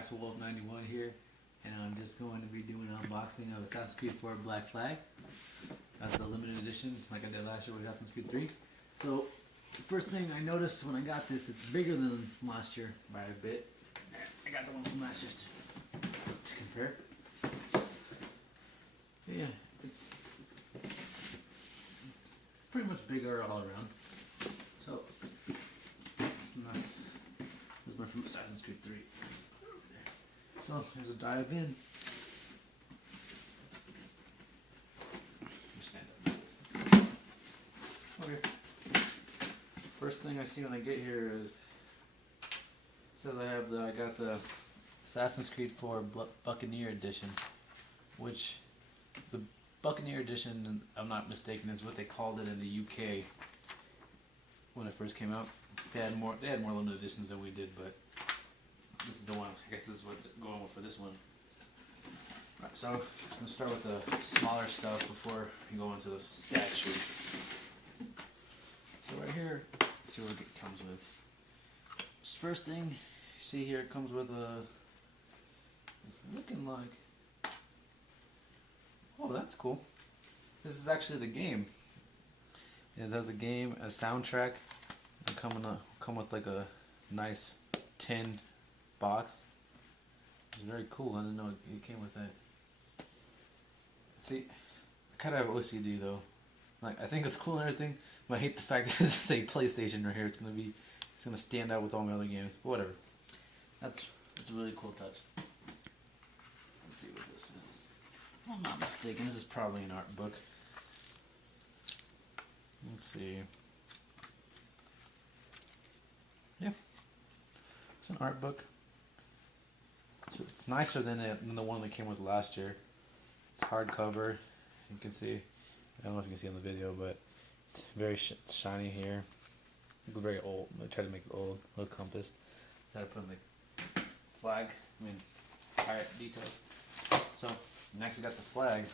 Wax Wolf 91 here, and I'm just going to be doing an unboxing of Assassin's Creed 4 Black Flag. The limited edition, like I did last year with Assassin's Creed 3. So, the first thing I noticed when I got this, it's bigger than last year by a bit. I got the one from last year to compare. Yeah, it's pretty much bigger all around. So, this one from Assassin's Creed 3. So, there's a dive in. Stand up. Okay. First thing I see when I get here is, says I got the Assassin's Creed 4 Buccaneer Edition, which the Buccaneer Edition, if I'm not mistaken, is what they called it in the UK when it first came out. They had more limited editions than we did, but this is the one. I guess this is what going for this one. Alright, so I'm gonna start with the smaller stuff before we go into the statue. So right here, let's see what it comes with. First thing you see here, it comes with a, it's looking like, oh, that's cool. This is actually the game. It has the game, a soundtrack, and come with like a nice tin box. It's very cool. I didn't know it came with that. See, I kind of have OCD though. Like, I think it's cool and everything, but I hate the fact that it's a PlayStation right here. It's gonna stand out with all my other games. But whatever. It's a really cool touch. Let's see what this is. If I'm not mistaken, this is probably an art book. Let's see. Yeah, it's an art book. So it's nicer than the one that came with last year. It's hardcover. You can see. I don't know if you can see on the video, but it's very shiny here. Very old. I tried to make it old. Little compass. Try to put in the flag. Pirate details. So next we got the flag,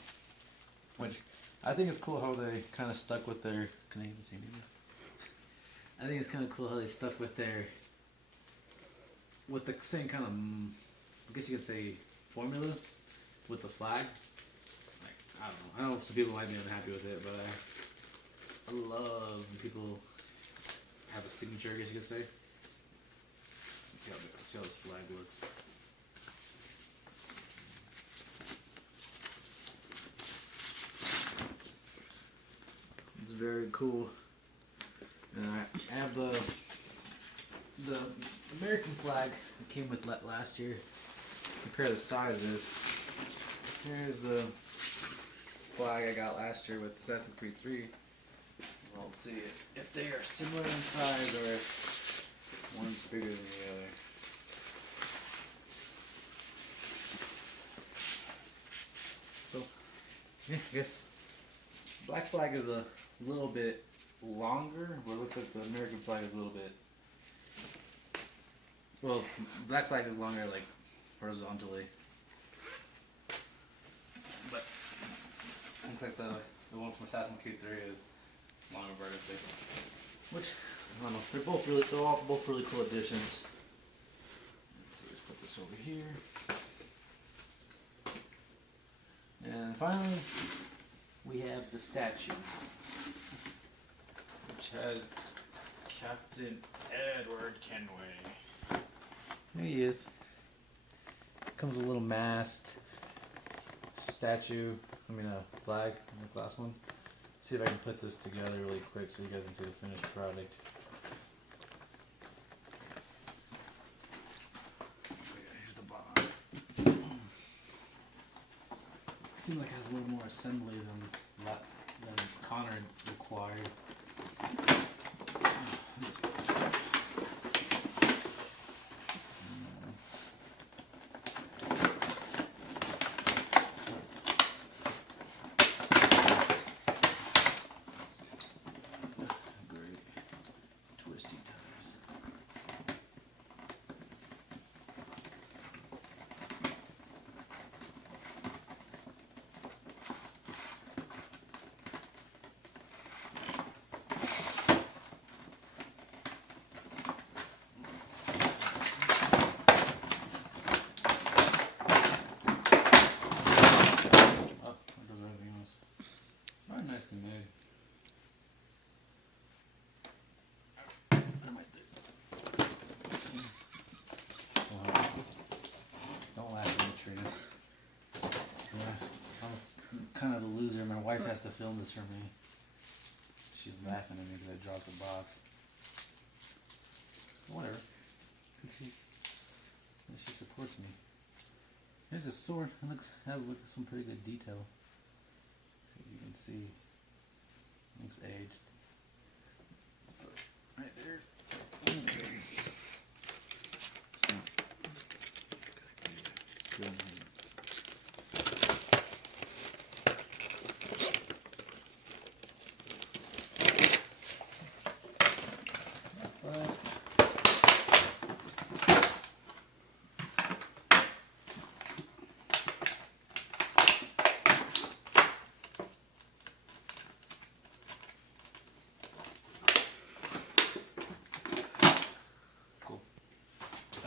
which I think it's cool how they kind of stuck with their. Can I even see anything? I think it's kind of cool how they stuck with the same kind of, I guess you could say, formula with the flag. Like, I don't know. I know some people might be unhappy with it, but I love when people have a signature, I guess you could say. Let's see how this flag looks. It's very cool. And I have the American flag that came with last year. Compare the sizes. Here's the flag I got last year with Assassin's Creed 3. Well, let's see if they are similar in size or if one's bigger than the other. So, yeah, I guess Black Flag is a little bit longer, but it looks like the American flag is a little bit, well, Black Flag is longer, like, horizontally. But it looks like the one from Assassin's Creed 3 is longer vertically. Which, I don't know, they're all both really cool additions. Let's put this over here. And finally, we have the statue, which has Captain Edward Kenway. There he is. Comes with a little mast, statue, a flag, and a glass one. See if I can put this together really quick so you guys can see the finished product. Here's the bottom. Seems like it has a little more assembly than Connor required. kind of a loser. My wife has to film this for me. She's laughing at me because I dropped the box. Whatever. She supports me. Here's a sword. It has some pretty good detail. If you can see, looks aged. Right there. Okay. So, it's good.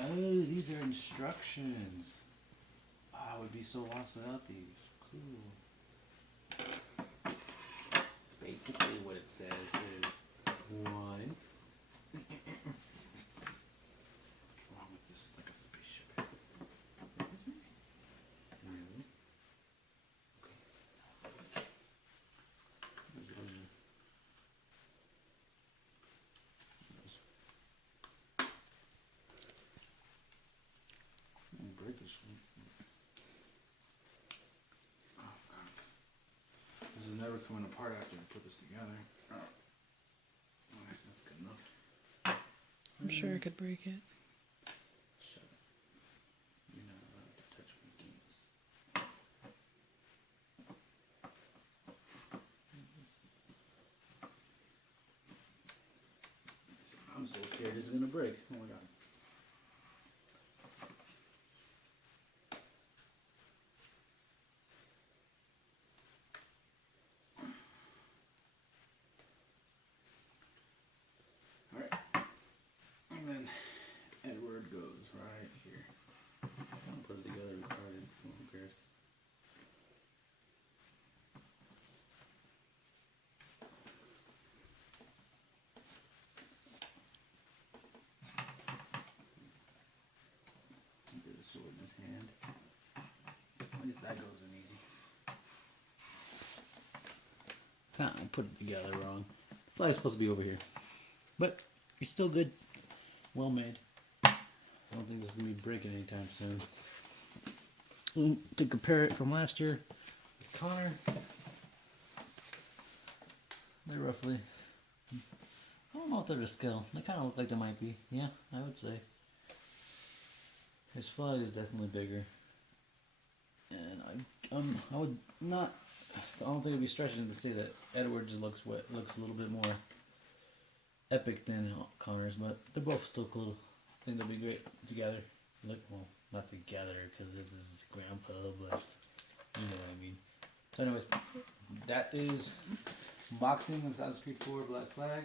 Oh, these are instructions. Oh, I would be so lost without these. Cool. Basically what it says is one. What's wrong with this? It's like a spaceship. Really? Okay. Break this one. Oh god. This is never coming apart after I put this together. Alright, that's good enough. I'm sure I could break it. Shut up. You're not allowed to touch my keys. I'm so scared this is gonna break. Oh my god. And then Edward goes right here. I'll put it together retarded. Who cares? Get a sword in his hand. At least that goes in easy. I put it together wrong. The flag's supposed to be over here. But it's still good. Well made. I don't think this is going to be breaking anytime soon. To compare it from last year with Connor, they're roughly, I don't know if they're a scale. They kind of look like they might be. Yeah, I would say. His flag is definitely bigger. And I would not, I don't think it would be stretching to say that Edwards looks a little bit more epic than Connor's, but they're both still cool. I think they'll be great together. Look, well, not together because this is Grandpa, but you know what I mean. So, anyways, that is unboxing of Assassin's Creed 4 Black Flag.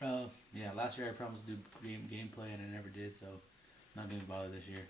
Yeah, last year I promised to do gameplay and I never did, so not gonna bother this year.